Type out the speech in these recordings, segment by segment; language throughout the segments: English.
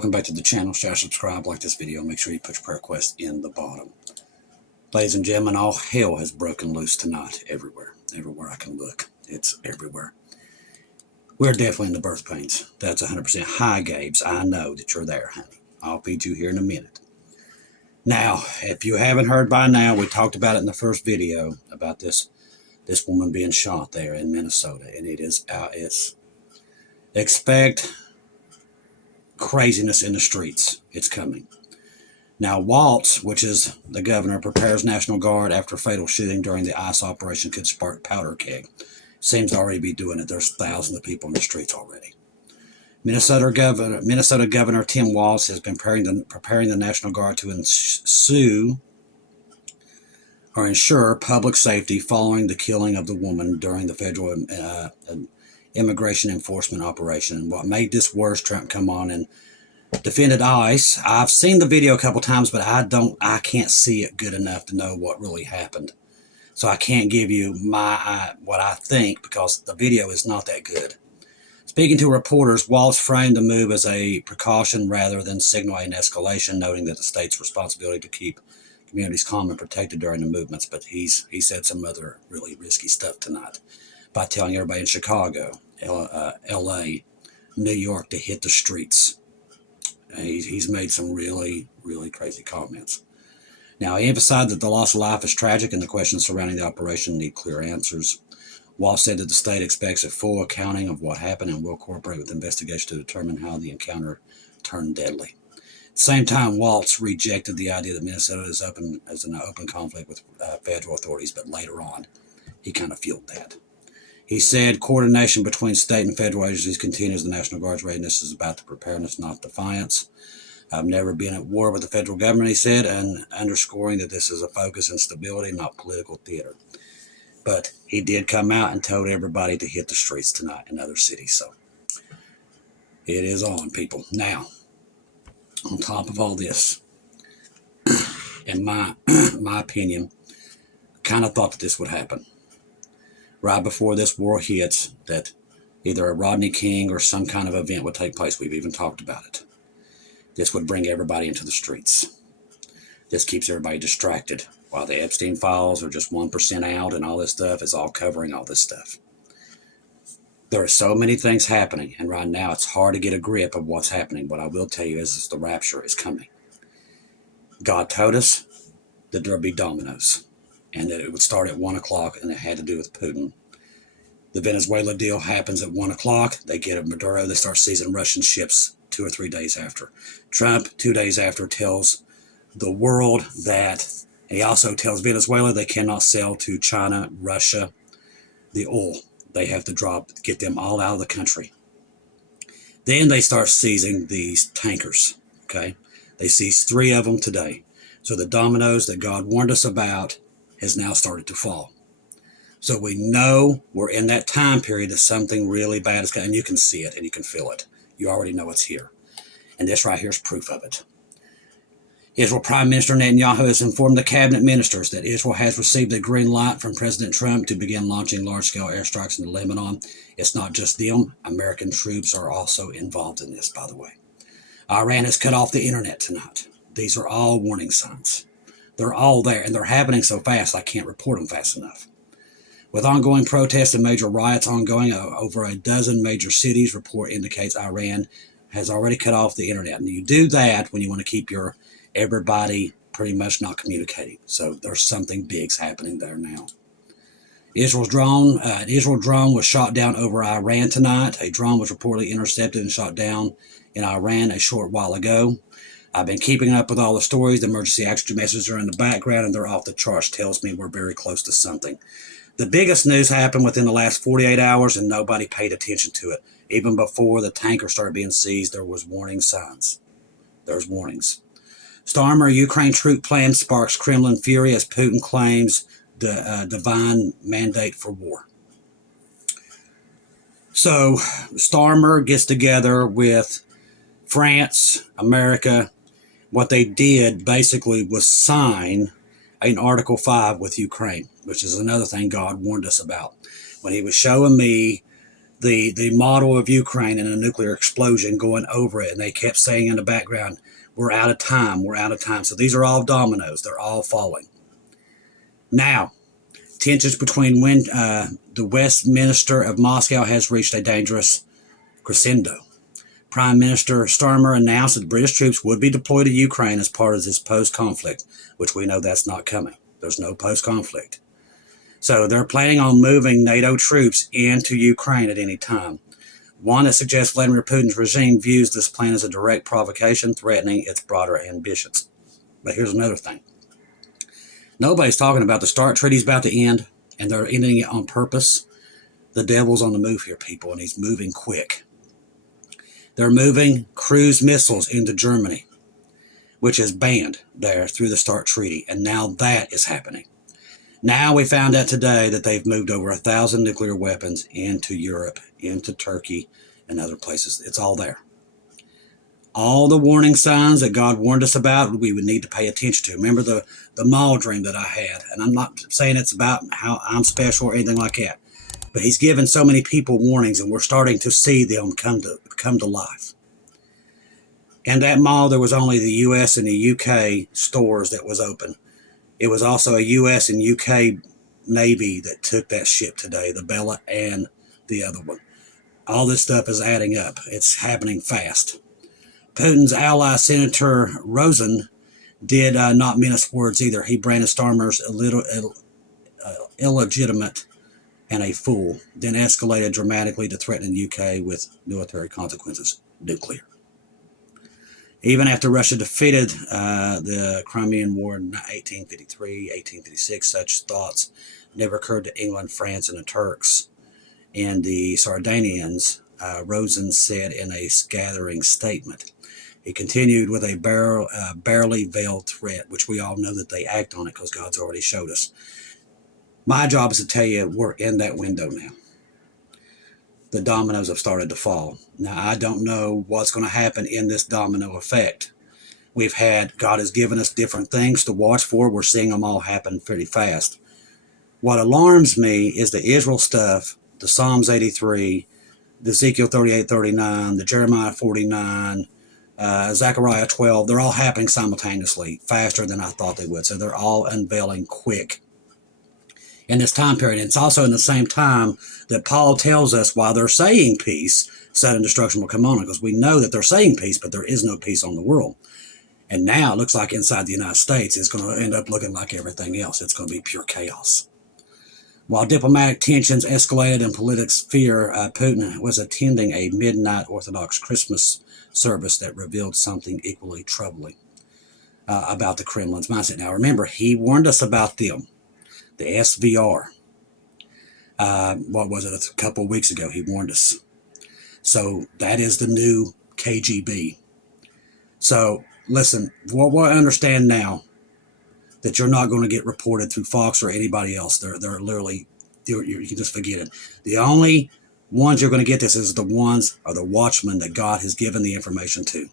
Welcome back to the channel. Share, subscribe, like this video. Make sure you put your prayer request in the bottom. Ladies and gentlemen, all hell has broken loose tonight everywhere. Everywhere I can look. It's everywhere. We're definitely in the birth pains. That's 100%. Hi, Gabes. I know that you're there, honey. I'll feed you here in a minute. Now, if you haven't heard by now, we talked about it in the first video about this woman being shot there in Minnesota, and it is out. It's expect craziness in the streets. It's coming. Now, Waltz, which is the governor, prepares National Guard after fatal shooting during the ICE operation could spark powder keg. Seems to already be doing it. There's thousands of people in the streets already. Minnesota Governor Tim Walz has been preparing the National Guard to ensure public safety following the killing of the woman during the federal immigration enforcement operation. And what made this worse, Trump come on and defended ICE. I've seen the video a couple times, but I can't see it good enough to know what really happened. So I can't give you what I think because the video is not that good. Speaking to reporters, Waltz framed the move as a precaution rather than signaling an escalation, noting that the state's responsibility to keep communities calm and protected during the movements. But he said some other really risky stuff tonight by telling everybody in Chicago, L.A., New York to hit the streets. He's made some really, really crazy comments. Now, he emphasized that the loss of life is tragic and the questions surrounding the operation need clear answers. Waltz said that the state expects a full accounting of what happened and will cooperate with the investigation to determine how the encounter turned deadly. At the same time, Waltz rejected the idea that Minnesota is in an open conflict with federal authorities, but later on, he kind of fueled that. He said coordination between state and federal agencies continues. The National Guard's readiness is about the preparedness, not defiance. I've never been at war with the federal government, he said, and underscoring that this is a focus on stability, not political theater. But he did come out and told everybody to hit the streets tonight in other cities. So it is on, people. Now, on top of all this, in my opinion, kind of thought that this would happen. Right before this war hits, that either a Rodney King or some kind of event would take place. We've even talked about it. This would bring everybody into the streets. This keeps everybody distracted. While the Epstein files are just 1% out and all this stuff is all covering all this stuff. There are so many things happening, and right now it's hard to get a grip of what's happening. What I will tell you is the rapture is coming. God told us that there would be dominoes, and that it would start at 1 o'clock, and it had to do with Putin. The Venezuela deal happens at 1 o'clock. They get a Maduro. They start seizing Russian ships 2 or 3 days after. Trump, 2 days after, tells the world that he also tells Venezuela they cannot sell to China, Russia, the oil. They have to get them all out of the country. Then they start seizing these tankers, okay? They seized 3 of them today. So the dominoes that God warned us about has now started to fall. So we know we're in that time period that something really bad is coming, and you can see it and you can feel it. You already know it's here. And this right here is proof of it. Israel Prime Minister Netanyahu has informed the cabinet ministers that Israel has received a green light from President Trump to begin launching large-scale airstrikes into Lebanon. It's not just them. American troops are also involved in this, by the way. Iran has cut off the internet tonight. These are all warning signs. They're all there, and they're happening so fast I can't report them fast enough. With ongoing protests and major riots ongoing over a dozen major cities, report indicates Iran has already cut off the internet. And you do that when you want to keep everybody pretty much not communicating. So there's something big's happening there now. An Israel drone was shot down over Iran tonight. A drone was reportedly intercepted and shot down in Iran a short while ago. I've been keeping up with all the stories. The emergency action messages are in the background and they're off the charts. Tells me we're very close to something. The biggest news happened within the last 48 hours and nobody paid attention to it. Even before the tanker started being seized, there was warning signs. There's warnings. Starmer, Ukraine troop plan sparks Kremlin fury as Putin claims the divine mandate for war. So Starmer gets together with France, America. What they did basically was sign an Article 5 with Ukraine, which is another thing God warned us about. When he was showing me the model of Ukraine and a nuclear explosion going over it, and they kept saying in the background, we're out of time, we're out of time. So these are all dominoes. They're all falling. Now, tensions between the Westminster of Moscow has reached a dangerous crescendo. Prime Minister Starmer announced that British troops would be deployed to Ukraine as part of this post-conflict, which we know that's not coming. There's no post-conflict. So they're planning on moving NATO troops into Ukraine at any time. One that suggests Vladimir Putin's regime views this plan as a direct provocation, threatening its broader ambitions. But here's another thing. Nobody's talking about the START treaty's about to end, and they're ending it on purpose. The devil's on the move here, people, and he's moving quick. They're moving cruise missiles into Germany, which is banned there through the START treaty, and now that is happening. Now we found out today that they've moved over 1,000 nuclear weapons into Europe, into Turkey, and other places. It's all there. All the warning signs that God warned us about, we would need to pay attention to. Remember the mall dream that I had, and I'm not saying it's about how I'm special or anything like that, but he's given so many people warnings, and we're starting to see them come to life. In that mall, there was only the U.S. and the U.K. stores that was open. It was also a U.S. and U.K. Navy that took that ship today, the Bella and the other one. All this stuff is adding up. It's happening fast. Putin's ally, Senator Rosen, did not mince words either. He branded Starmer's illegitimate and a fool, then escalated dramatically to threaten the UK with military consequences, nuclear. Even after Russia defeated the Crimean War in 1853, 1856, such thoughts never occurred to England, France, and the Turks and the Sardinians, Rosen said in a scathing statement. He continued with a barely veiled threat, which we all know that they act on it because God's already showed us. My job is to tell you we're in that window now. The dominoes have started to fall. Now, I don't know what's going to happen in this domino effect. God has given us different things to watch for. We're seeing them all happen pretty fast. What alarms me is the Israel stuff, the Psalms 83, the Ezekiel 38:39, the Jeremiah 49, Zechariah 12. They're all happening simultaneously, faster than I thought they would. So they're all unveiling quick in this time period. And it's also in the same time that Paul tells us while they're saying peace, sudden destruction will come on, because we know that they're saying peace, but there is no peace on the world. And now it looks like inside the United States, it's going to end up looking like everything else. It's going to be pure chaos. While diplomatic tensions escalated and politics fear, Putin was attending a midnight Orthodox Christmas service that revealed something equally troubling about the Kremlin's mindset. Now, remember, he warned us about them, the SVR. What was it, a couple of weeks ago? He warned us. So that is the new KGB. So listen, what I understand now, that you're not going to get reported through Fox or anybody else. They're literally, you can just forget it. The only ones you're going to get this is the ones are the watchmen that God has given the information to,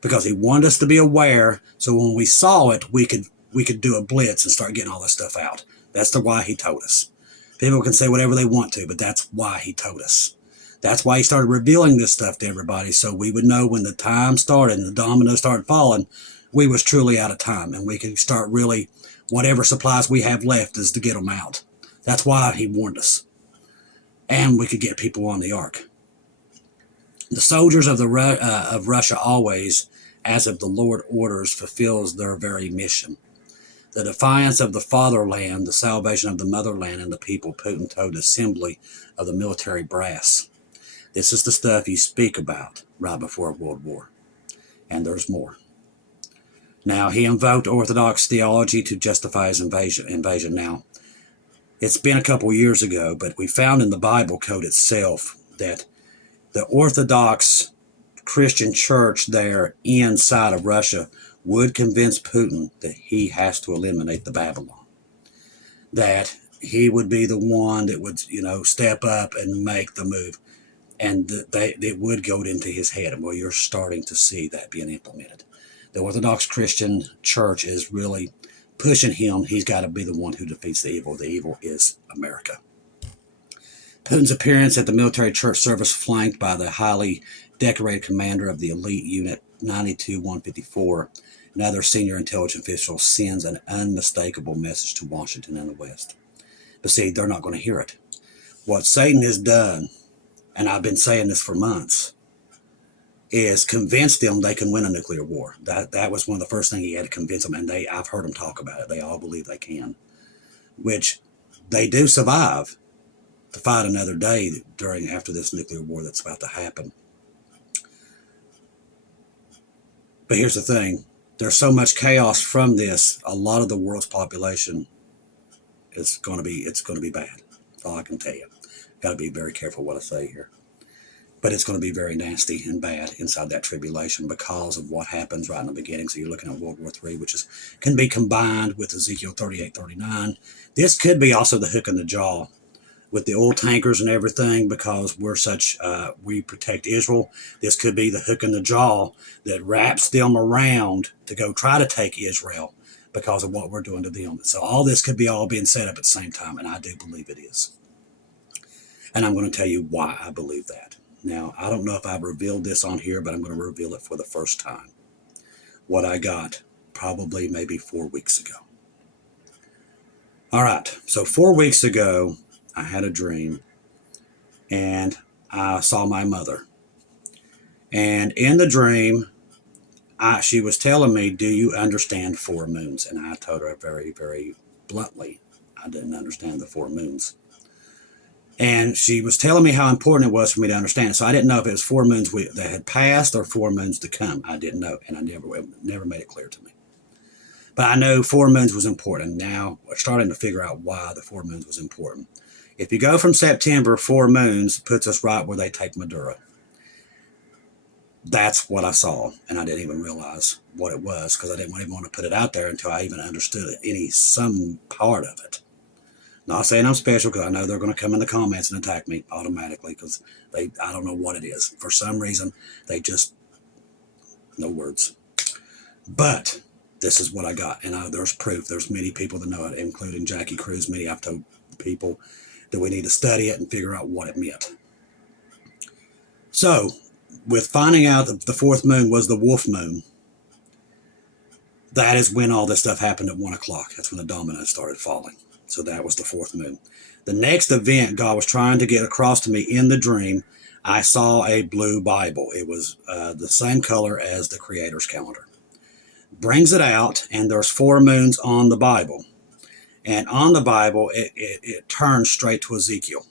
because he wanted us to be aware. So when we saw it, we could do a blitz and start getting all this stuff out. That's the why he told us. People can say whatever they want to, but that's why he told us. That's why he started revealing this stuff to everybody, so we would know when the time started and the dominoes started falling, we was truly out of time, and we could start really, whatever supplies we have left is to get them out. That's why he warned us. And we could get people on the ark. The soldiers of Russia always, as of the Lord orders, fulfills their very mission. The defiance of the fatherland, the salvation of the motherland and the people, Putin told the assembly of the military brass. This is the stuff you speak about right before a world war. And there's more. Now, he invoked Orthodox theology to justify his invasion. Now, it's been a couple years ago, but we found in the Bible code itself that the Orthodox Christian church there inside of Russia would convince Putin that he has to eliminate the Babylon. That he would be the one that would, step up and make the move. And it would go into his head. And well, you're starting to see that being implemented. The Orthodox Christian church is really pushing him. He's got to be the one who defeats the evil. The evil is America. Putin's appearance at the military church service, flanked by the highly decorated commander of the elite unit 92-154 and other senior intelligence officials, sends an unmistakable message to Washington and the West. But see, they're not going to hear it. What Satan has done, and I've been saying this for months, is convince them they can win a nuclear war. That was one of the first things he had to convince them, and I've heard them talk about it. They all believe they can, which they do survive to fight another day after this nuclear war that's about to happen. But here's the thing. There's so much chaos from this, a lot of the world's population is going to be bad. That's all I can tell you. Got to be very careful what I say here. But it's going to be very nasty and bad inside that tribulation because of what happens right in the beginning. So you're looking at World War III, which can be combined with Ezekiel 38-39. This could be also the hook in the jaw with the oil tankers and everything, because we protect Israel. This could be the hook in the jaw that wraps them around to go try to take Israel because of what we're doing to them. So all this could be all being set up at the same time, and I do believe it is. And I'm going to tell you why I believe that. Now, I don't know if I've revealed this on here, but I'm going to reveal it for the first time. What I got probably maybe 4 weeks ago. All right, so 4 weeks ago, I had a dream, and I saw my mother. And in the dream, she was telling me, do you understand 4 moons? And I told her very, very bluntly, I didn't understand the 4 moons. And she was telling me how important it was for me to understand it. So I didn't know if it was 4 moons that had passed or 4 moons to come. I didn't know, and I never made it clear to me. But I know 4 moons was important. Now we're starting to figure out why the 4 moons was important. If you go from September, 4 moons puts us right where they take Maduro. That's what I saw, and I didn't even realize what it was because I didn't even want to put it out there until I even understood some part of it. Not saying I'm special, because I know they're going to come in the comments and attack me automatically because I don't know what it is. For some reason, they just, no words. But this is what I got, and there's proof. There's many people that know it, including Jackie Cruz. I've told people that we need to study it and figure out what it meant. So, with finding out that the 4th moon was the wolf moon, that is when all this stuff happened at 1 o'clock. That's when the dominoes started falling. So that was the 4th moon. The next event God was trying to get across to me in the dream, I saw a blue Bible. It was the same color as the Creator's calendar. Brings it out, and there's 4 moons on the Bible. And on the Bible, it turns straight to Ezekiel.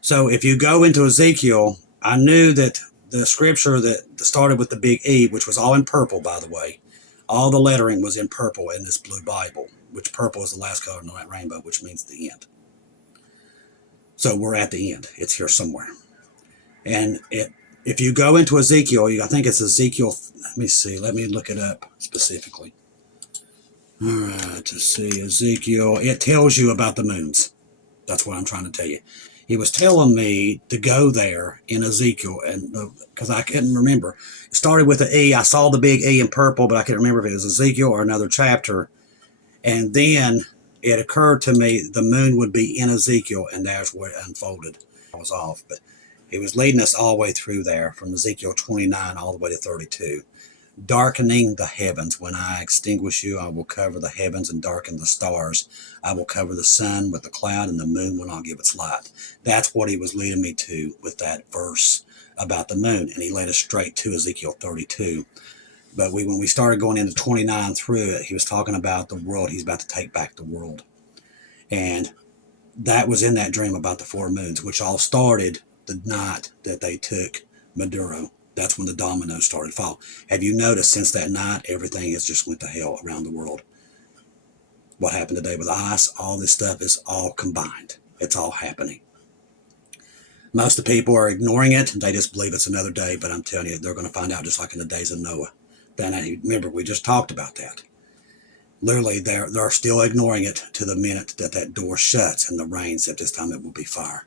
So if you go into Ezekiel, I knew that the scripture that started with the big E, which was all in purple, by the way, all the lettering was in purple in this blue Bible, which purple is the last color in the rainbow, which means the end. So we're at the end. It's here somewhere. And if you go into Ezekiel, I think it's Ezekiel, let me see, let me look it up specifically. All right, to see Ezekiel, it tells you about the moons. That's what I'm trying to tell you. He was telling me to go there in Ezekiel, and because I couldn't remember. It started with an E. I saw the big E in purple, but I couldn't remember if it was Ezekiel or another chapter. And then it occurred to me the moon would be in Ezekiel, and that's where it unfolded. I was off, but it was leading us all the way through there from Ezekiel 29 all the way to 32. Darkening the heavens. When I extinguish you, I will cover the heavens and darken the stars. I will cover the sun with a cloud, and the moon will not give its light. That's what he was leading me to with that verse about the moon. And he led us straight to Ezekiel 32. But when we started going into 29 through it, he was talking about the world. He's about to take back the world. And that was in that dream about the 4 moons, which all started the night that they took Maduro. That's when the dominoes started falling. Have you noticed since that night, everything has just went to hell around the world? What happened today with ICE, all this stuff is all combined. It's all happening. Most of the people are ignoring it. They just believe it's another day, but I'm telling you, they're going to find out just like in the days of Noah. Then remember, we just talked about that. Literally, they're still ignoring it to the minute that door shuts and the rain said this time it will be fire.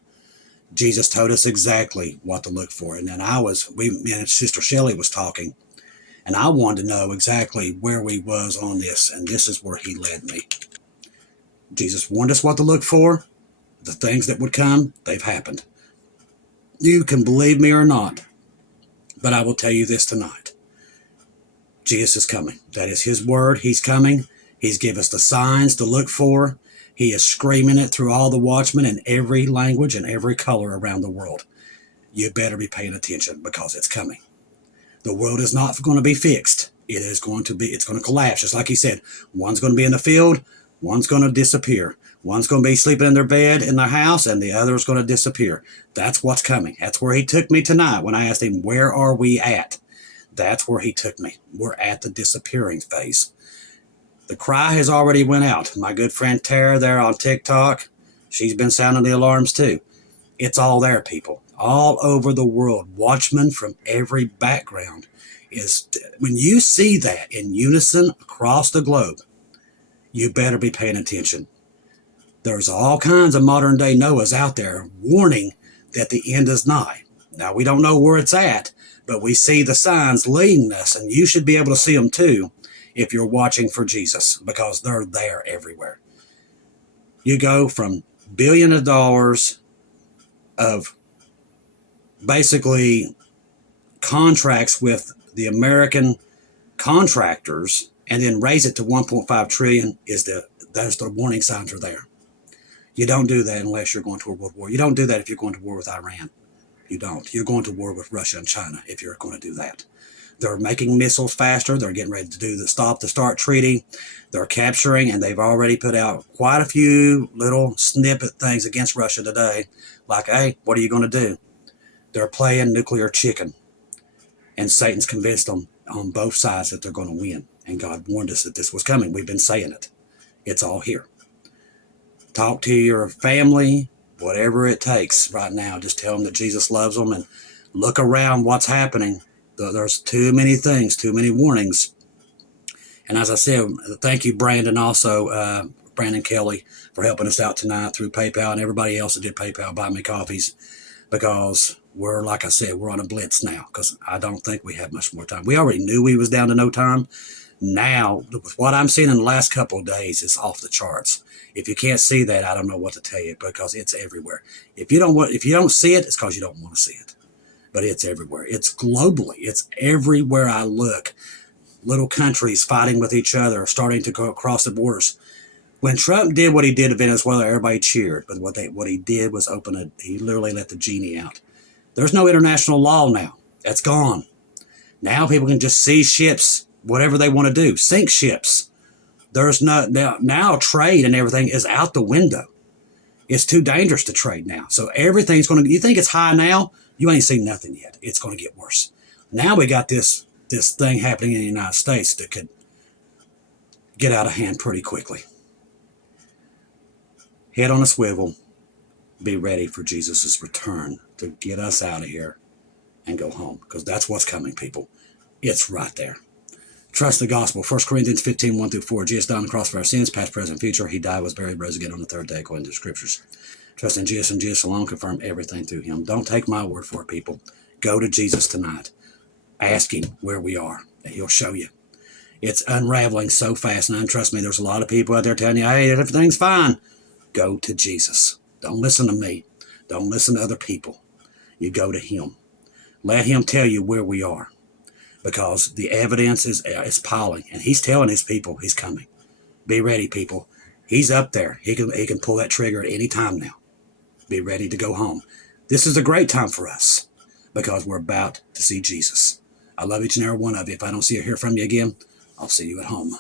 Jesus told us exactly what to look for. And then me and Sister Shelley was talking, and I wanted to know exactly where we was on this, and this is where he led me. Jesus warned us what to look for. The things that would come, they've happened. You can believe me or not, but I will tell you this tonight. Jesus is coming. That is his word. He's coming. He's given us the signs to look for. He is screaming it through all the watchmen in every language and every color around the world. You better be paying attention because it's coming. The world is not going to be fixed. It's going to collapse. Just like he said, one's going to be in the field, one's going to disappear. One's going to be sleeping in their bed in their house, and the other is going to disappear. That's what's coming. That's where he took me tonight when I asked him, where are we at? That's where he took me. We're at the disappearing phase. The cry has already went out. My good friend Tara there on TikTok, she's been sounding the alarms too. It's all there, people. All over the world. Watchmen from every background. When you see that in unison across the globe, you better be paying attention. There's all kinds of modern day Noahs out there warning that the end is nigh. Now, we don't know where it's at, but we see the signs leading us, and you should be able to see them too if you're watching for Jesus, because they're there everywhere. You go from billions of dollars of basically contracts with the American contractors and then raise it to 1.5 trillion there's the warning signs are there. You don't do that unless you're going to a world war. You don't do that if you're going to war with Iran. You don't. You're going to war with Russia and China if you're going to do that. They're making missiles faster. They're getting ready to do the Stop the Start Treaty. They're capturing, and they've already put out quite a few little snippet things against Russia today. Like, hey, what are you going to do? They're playing nuclear chicken. And Satan's convinced them on both sides that they're going to win. And God warned us that this was coming. We've been saying it. It's all here. Talk to your family, whatever it takes right now. Just tell them that Jesus loves them and look around what's happening. There's too many things, too many warnings. And as I said, thank you, Brandon, also, Brandon Kelly, for helping us out tonight through PayPal, and everybody else that did PayPal, buy me coffees, because we're, like I said, we're on a blitz now, because I don't think we have much more time. We already knew we was down to no time. Now, with what I'm seeing in the last couple of days, it's off the charts. If you can't see that, I don't know what to tell you, because it's everywhere. If you don't see it, it's because you don't want to see it. But it's everywhere. It's globally. It's everywhere I look. Little countries fighting with each other, starting to go across the borders. When Trump did what he did to Venezuela, everybody cheered. But what he did was he literally let the genie out. There's no international law now. That's gone. Now people can just seize ships, whatever they want to do, sink ships. There's now trade and everything is out the window. It's too dangerous to trade now. So everything's you think it's high now? You ain't seen nothing yet. It's going to get worse. Now we got this thing happening in the United States that could get out of hand pretty quickly. Head on a swivel. Be ready for Jesus' return to get us out of here and go home, because that's what's coming, people. It's right there. Trust the gospel. 1 Corinthians 15, 1-4. Jesus died on the cross for our sins, past, present, future. He died, was buried, rose again on the third day, according to the scriptures. Trust in Jesus and Jesus alone. Confirm everything through him. Don't take my word for it, people. Go to Jesus tonight. Ask him where we are, and he'll show you. It's unraveling so fast, and trust me, there's a lot of people out there telling you, hey, everything's fine. Go to Jesus. Don't listen to me. Don't listen to other people. You go to him. Let him tell you where we are, because the evidence is piling, and he's telling his people he's coming. Be ready, people. He's up there. He can pull that trigger at any time now. Be ready to go home. This is a great time for us, because we're about to see Jesus. I love each and every one of you. If I don't see or hear from you again, I'll see you at home.